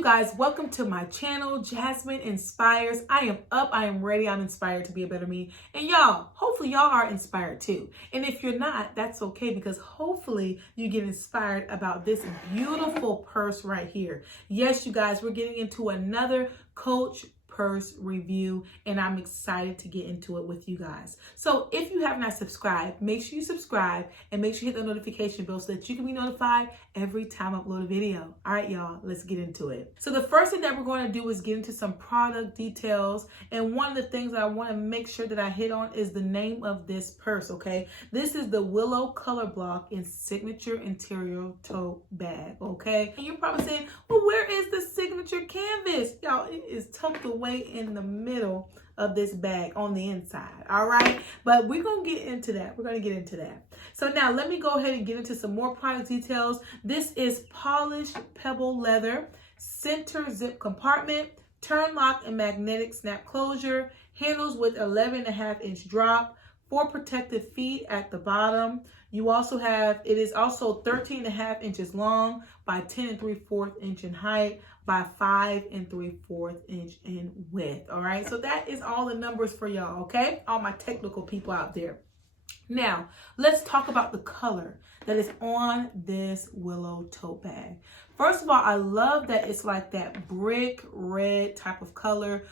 you guys, welcome to my channel, Jasmine Inspires. I am up, I am ready, I'm inspired to be a better me. And y'all, hopefully y'all are inspired too. And if you're not, that's okay, because hopefully you get inspired about this beautiful purse right here. Yes, you guys, we're getting into another Coach purse review, and I'm excited to get into it with you guys. So if you have not subscribed, make sure you subscribe and make sure you hit the notification bell so that you can be notified every time I upload a video. All right, y'all, let's get into it. So the first thing that we're going to do is get into some product details, and one of the things that I want to make sure that I hit on is the name of this purse, okay? This is the Willow Colorblock in Signature Interior Tote Bag, okay? And you're probably saying, well, where is the signature canvas? Y'all, it is tucked away in the middle of this bag on the inside. All right, but we're gonna get into that. So now let me go ahead and get into some more product details. This is polished pebble leather, center zip compartment, turn lock and magnetic snap closure, handles with 11.5-inch drop, 4 protective feet at the bottom. You also have, it is also 13.5 inches long by 10 3/4 inch in height by 5 3/4 inch in width. All right, so that is all the numbers for y'all, okay? All my technical people out there. Now, let's talk about the color that is on this Willow tote bag. First of all, I love that it's like that brick red type of color,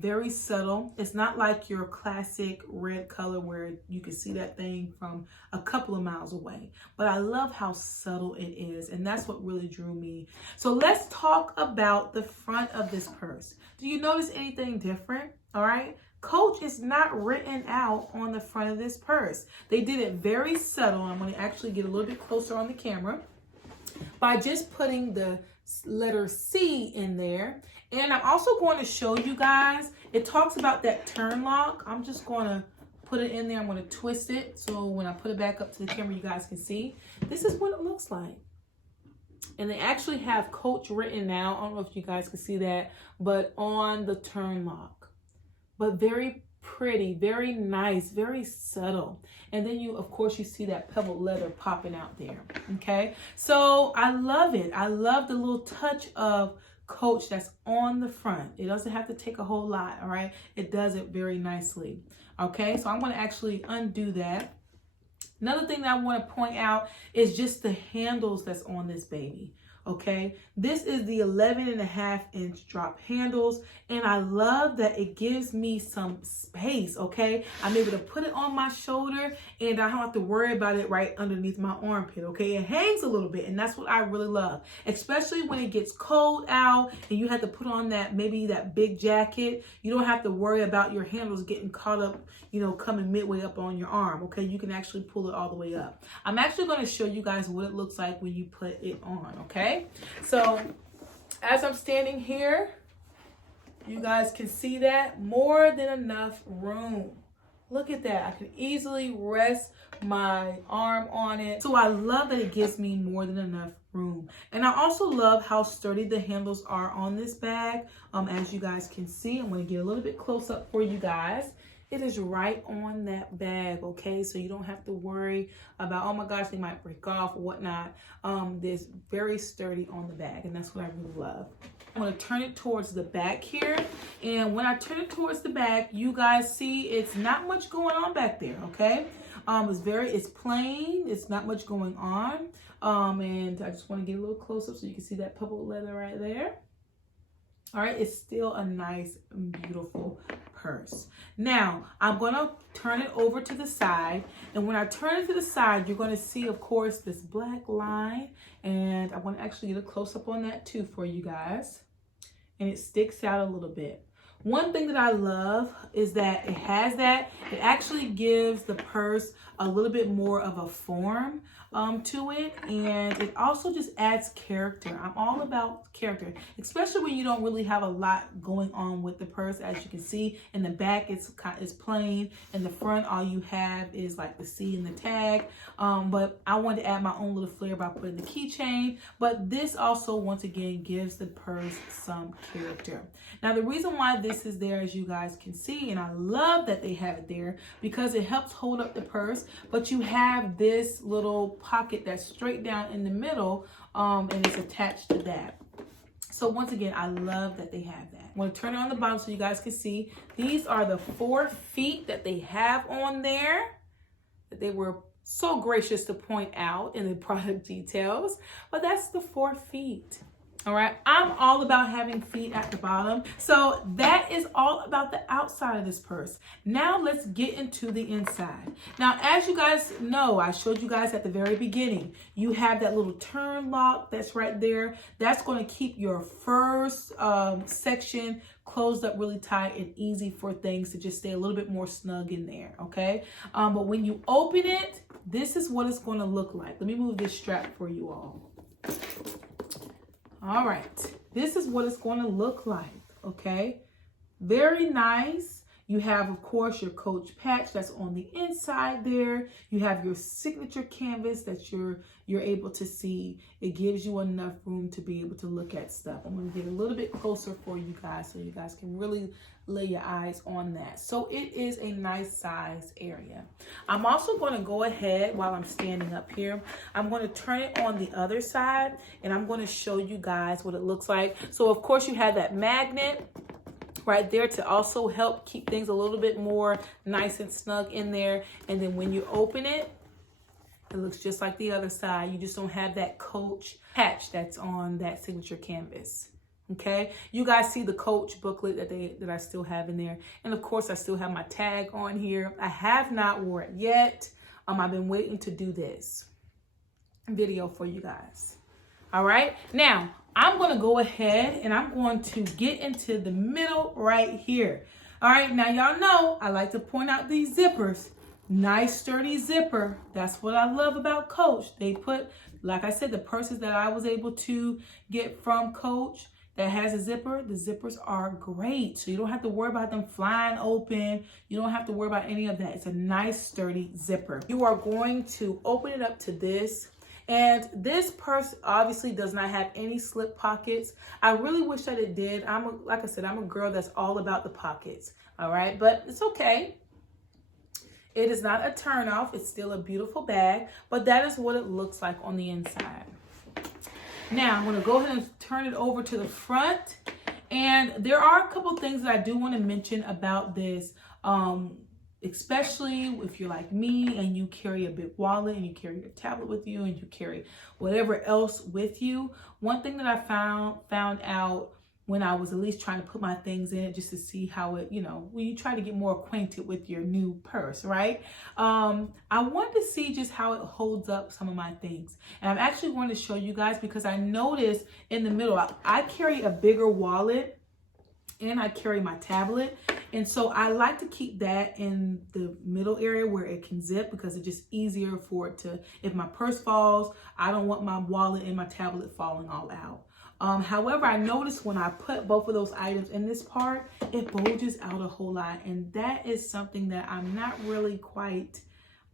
very subtle. It's not like your classic red color where you can see that thing from a couple of miles away. But I love how subtle it is, and that's what really drew me. So let's talk about the front of this purse. Do you notice anything different? All right. Coach is not written out on the front of this purse. They did it very subtle. I'm going to actually get a little bit closer on the camera by just putting the letter C in there. And I'm also going to show you guys, it talks about that turn lock. I'm just going to put it in there. I'm going to twist it so when I put it back up to the camera, you guys can see. This is what it looks like. And they actually have Coach written out. I don't know if you guys can see that, but on the turn lock. But very pretty, very nice, very subtle. And then you, of course, you see that pebbled leather popping out there, okay? So I love it. I love the little touch of Coach that's on the front. It doesn't have to take a whole lot, all right? It does it very nicely, okay? So I'm gonna actually undo that. Another thing that I wanna point out is just the handles that's on this baby. Okay, this is the 11.5-inch drop handles, and I love that it gives me some space. Okay, I'm able to put it on my shoulder, and I don't have to worry about it right underneath my armpit. Okay, it hangs a little bit, and that's what I really love, especially when it gets cold out and you have to put on that maybe that big jacket. You don't have to worry about your handles getting caught up, you know, coming midway up on your arm. Okay, you can actually pull it all the way up. I'm actually going to show you guys what it looks like when you put it on. Okay. So as I'm standing here, you guys can see that more than enough room. Look at that. I can easily rest my arm on it. So I love that it gives me more than enough room. And I also love how sturdy the handles are on this bag. As you guys can see, I'm going to get a little bit close up for you guys. It is right on that bag, okay? So you don't have to worry about, oh my gosh, they might break off or whatnot. This very sturdy on the bag, and that's what I really love. I'm gonna turn it towards the back here. And when I turn it towards the back, you guys see it's not much going on back there, okay? It's plain, it's not much going on. And I just wanna get a little closer so you can see that pebble leather right there. All right, it's still a nice and beautiful purse. Now, I'm going to turn it over to the side. And when I turn it to the side, you're going to see, of course, this black line. And I want to actually get a close-up on that too for you guys. And it sticks out a little bit. One thing that I love is that it has that. It actually gives the purse a little bit more of a form to it, and it also just adds character. I'm all about character, especially when you don't really have a lot going on with the purse. As you can see in the back, it's plain. In the front, all you have is like the C and the tag. But I wanted to add my own little flair by putting the keychain. But this also, once again, gives the purse some character. Now, the reason why this is there, as you guys can see, and I love that they have it there because it helps hold up the purse. But you have this little pocket that's straight down in the middle, and it's attached to that. So once again, I love that they have that. I'm going to turn it on the bottom so you guys can see. These are the 4 feet that they have on there, that they were so gracious to point out in the product details. But that's the 4 feet. All right, I'm all about having feet at the bottom. So that is all about the outside of this purse. Now let's get into the inside. Now, as you guys know, I showed you guys at the very beginning, you have that little turn lock that's right there. That's going to keep your first section closed up really tight and easy for things to just stay a little bit more snug in there, okay? But when you open it, this is what it's going to look like. Let me move this strap for you all. All right, this is what it's going to look like, okay? Very nice. You have, of course, your Coach patch that's on the inside there. You have your signature canvas that you're able to see. It gives you enough room to be able to look at stuff. I'm going to get a little bit closer for you guys so you guys can really lay your eyes on that. So it is a nice size area. I'm also going to go ahead while I'm standing up here. I'm going to turn it on the other side and I'm going to show you guys what it looks like. So of course you have that magnet right there to also help keep things a little bit more nice and snug in there. And then when you open it, it looks just like the other side. You just don't have that Coach patch that's on that signature canvas. Okay, you guys see the Coach booklet that I still have in there. And of course I still have my tag on here. I have not worn it yet. I've been waiting to do this video for you guys. All right, now I'm going to go ahead and I'm going to get into the middle right here. All right, now y'all know I like to point out these zippers. Nice sturdy zipper. That's what I love about Coach. They put, like I said, the purses that I was able to get from Coach that has a zipper, the zippers are great. So you don't have to worry about them flying open. You don't have to worry about any of that. It's a nice sturdy zipper. You are going to open it up to this. And this purse obviously does not have any slip pockets. I really wish that it did. Like I said, I'm a girl that's all about the pockets. All right, but it's okay. It is not a turnoff. It's still a beautiful bag, but that is what it looks like on the inside. Now I'm going to go ahead and turn it over to the front. And there are a couple things that I do want to mention about this. Especially if you're like me and you carry a big wallet and you carry your tablet with you and you carry whatever else with you. One thing that I found out when I was at least trying to put my things in it just to see how it, when you try to get more acquainted with your new purse, right? I wanted to see just how it holds up some of my things. And I'm actually going to show you guys because I noticed in the middle, I carry a bigger wallet and I carry my tablet. And so I like to keep that in the middle area where it can zip because it's just easier for it to, if my purse falls, I don't want my wallet and my tablet falling all out. However, I noticed when I put both of those items in this part, it bulges out a whole lot. And that is something that I'm not really quite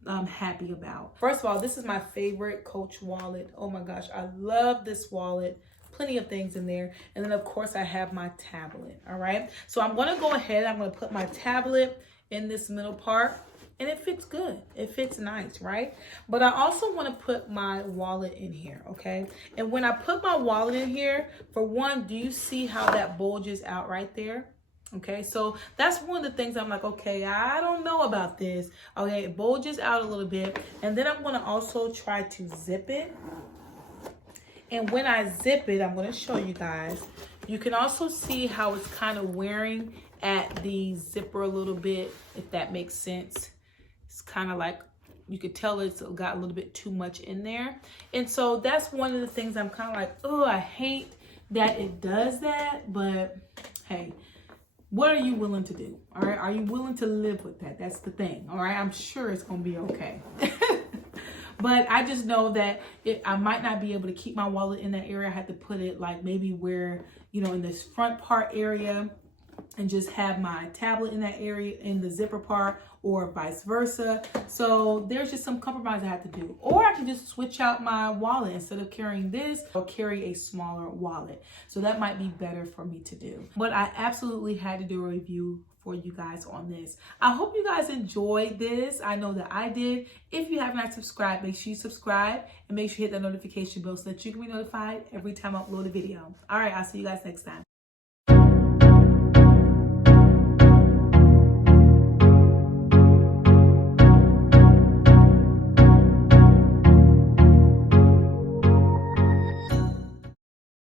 happy about. First of all, this is my favorite Coach wallet. Oh my gosh, I love this wallet. Plenty of things in there. And then of course I have my tablet. All right. So I'm going to go ahead. I'm going to put my tablet in this middle part and it fits good. It fits nice, right? But I also want to put my wallet in here. Okay. And when I put my wallet in here, for one, do you see how that bulges out right there? Okay, so that's one of the things I'm like, okay, I don't know about this. Okay, it bulges out a little bit. And then I'm going to also try to zip it. And when I zip it, I'm going to show you guys. You can also see how it's kind of wearing at the zipper a little bit, if that makes sense. It's kind of like, you could tell it's got a little bit too much in there. And so that's one of the things I'm kind of like, oh, I hate that it does that. But hey, what are you willing to do? All right. Are you willing to live with that? That's the thing. All right. I'm sure it's going to be okay. But I just know that I might not be able to keep my wallet in that area. I had to put it like maybe where, in this front part area. and just have my tablet in that area in the zipper part, or vice versa. So there's just some compromise I have to do. Or I can just switch out my wallet. Instead of carrying this, I'll carry a smaller wallet. So that might be better for me to do. But I absolutely had to do a review for you guys on this. I hope you guys enjoyed this. I know that I did. If you have not subscribed, make sure you subscribe and make sure you hit the notification bell so that you can be notified every time I upload a video. All right, I'll see you guys next time.